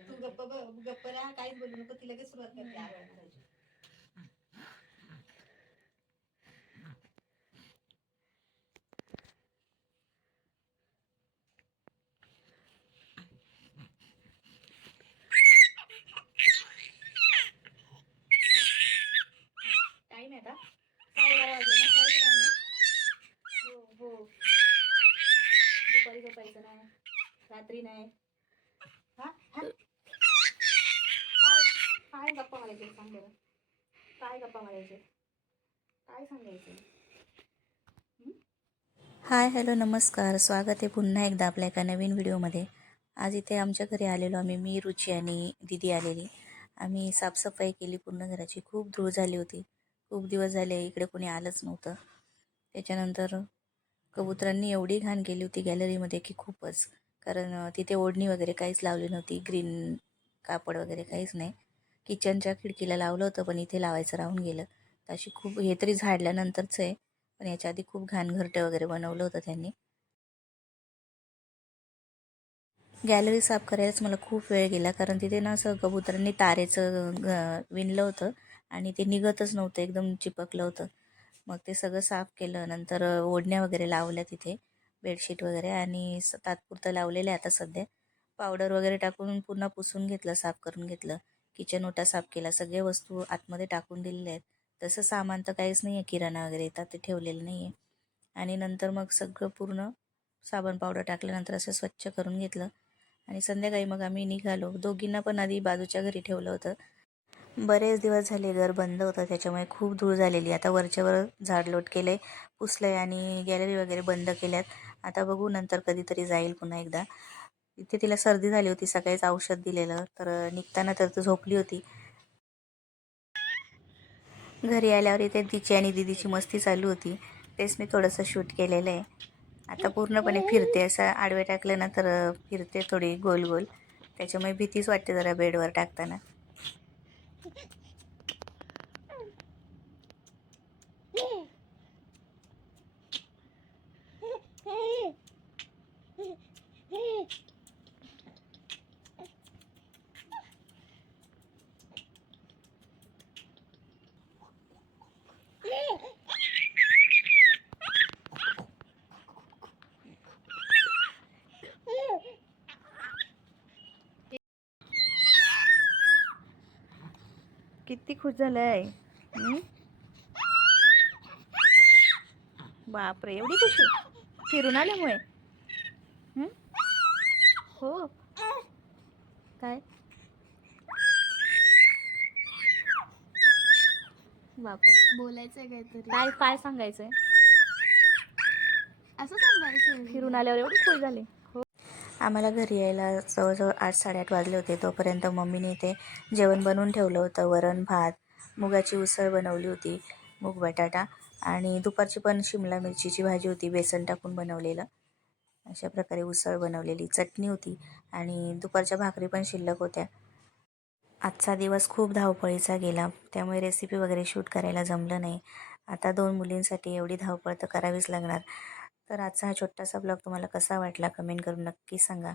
तू गप्प ब- गप्प राहा काहीच बोलू नको ती लगेच सुरुवात करते आरडाओरड करायची. टाइम आहे आता साडेबारा वाजले ना शाळेचा टाइम आहे हो हो दुपारी झोपायचं नाही. रात्री नाही. हा? हा? काय काय गप्पा मारायचे सांग बरं काय गप्पा मारायचे? काय सांगायचे? हाय हॅलो नमस्कार. स्वागत आहे पुन्हा एकदा आपल्या एका नवीन व्हिडिओमध्ये. आज इथे आमच्या घरी आलेलो आम्ही मी रुची आणि दिदी आलेली. आम्ही साफसफाई केली पूर्ण घराची. खूप धूळ झाली होती. खूप दिवस झाले इकडे कोणी आलंच नव्हतं. त्याच्यानंतर कबुतरांनी एवढी घाण केली होती गॅलरीमध्ये की खूपच. कारण तिथे ओढणी वगैरे काहीच लावली नव्हती ग्रीन कापड वगैरे काहीच नाही. किचनच्या खिडकीला लावलं होतं पण इथे लावायचं राहून गेलं. तर अशी खूप हे तरी झाडल्यानंतरच आहे. पण याच्या आधी खूप घाण घरटं वगैरे बनवलं होतं त्यांनी. गॅलरी साफ करायलाच मला खूप वेळ गेला कारण तिथे ना असं कबुतरांनी तारेचं विणलं होतं. आणि ते निघतच नव्हतं एकदम चिपकलं होतं. मग ते सगळं साफ केलं नंतर ओढण्या वगैरे लावल्या तिथे बेडशीट वगैरे आणि स- तात्पुरतं लावलेलं आहे आता सध्या. पावडर वगैरे टाकून पुन्हा पुसून घेतलं साफ करून घेतलं. किचन ओटा साफ केला सगळे वस्तू आतमध्ये टाकून दिलेल्या आहेत. तसं सामान तर काहीच नाही आहे किराणा वगैरे येतात ते ठेवलेलं नाही आहे. आणि नंतर मग सगळं पूर्ण साबण पावडर टाकल्यानंतर असं स्वच्छ करून घेतलं. आणि संध्याकाळी मग आम्ही निघालो. दोघींना पण आधी बाजूच्या घरी ठेवलं होतं. बरेच दिवस झाले घर बंद होतं त्याच्यामुळे खूप धूळ झालेली. आता वरच्यावर झाडलोट केलं आहे पुसलं आहे आणि गॅलरी वगैरे बंद केल्यात. आता बघू नंतर कधीतरी जाईल पुन्हा एकदा. इथे तिला सर्दी झाली होती सकाळीच औषध दिलेलं तर निघताना तर ती झोपली होती. घरी आल्यावर इथे तिची आणि दिदीची मस्ती चालू होती. तेच मी थोडंसं शूट केलेलं आहे. आता पूर्णपणे फिरते असं आडवे टाकलं ना तर फिरते थोडी गोल गोल. त्याच्यामुळे भीतीच वाटते जरा बेडवर टाकताना. किती खुश झालंय हं? बापरे एवढी खुशी? फिरून आल्यामुळे? हं? काय? बापरे बोलायचंय काहीतरी. काय काय सांगायचंय? असं सांगायचं फिरून आल्यावर एवढी खुश झाली. आम्हाला घरी यायला जवळजवळ आठ साडेआठ वाजले होते. तोपर्यंत मम्मीने इथे जेवण बनवून ठेवलं होतं. वरण भात मुगाची उसळ बनवली होती मूग बटाटा आणि दुपारची पण शिमला मिरचीची भाजी होती बेसन टाकून बनवलेलं. अशा प्रकारे उसळ बनवलेली. चटणी होती आणि दुपारच्या भाकरी पण शिल्लक होत्या. आजचा दिवस खूप धावपळीचा गेला. त्यामुळे रेसिपी वगैरे शूट करायला जमलं नाही. आता दोन मुलींसाठी एवढी धावपळ तर करावीच लागणार. तर आजचा हा छोटासा ब्लॉग तुम्हाला कसा वाटला कमेंट करून नक्की सांगा.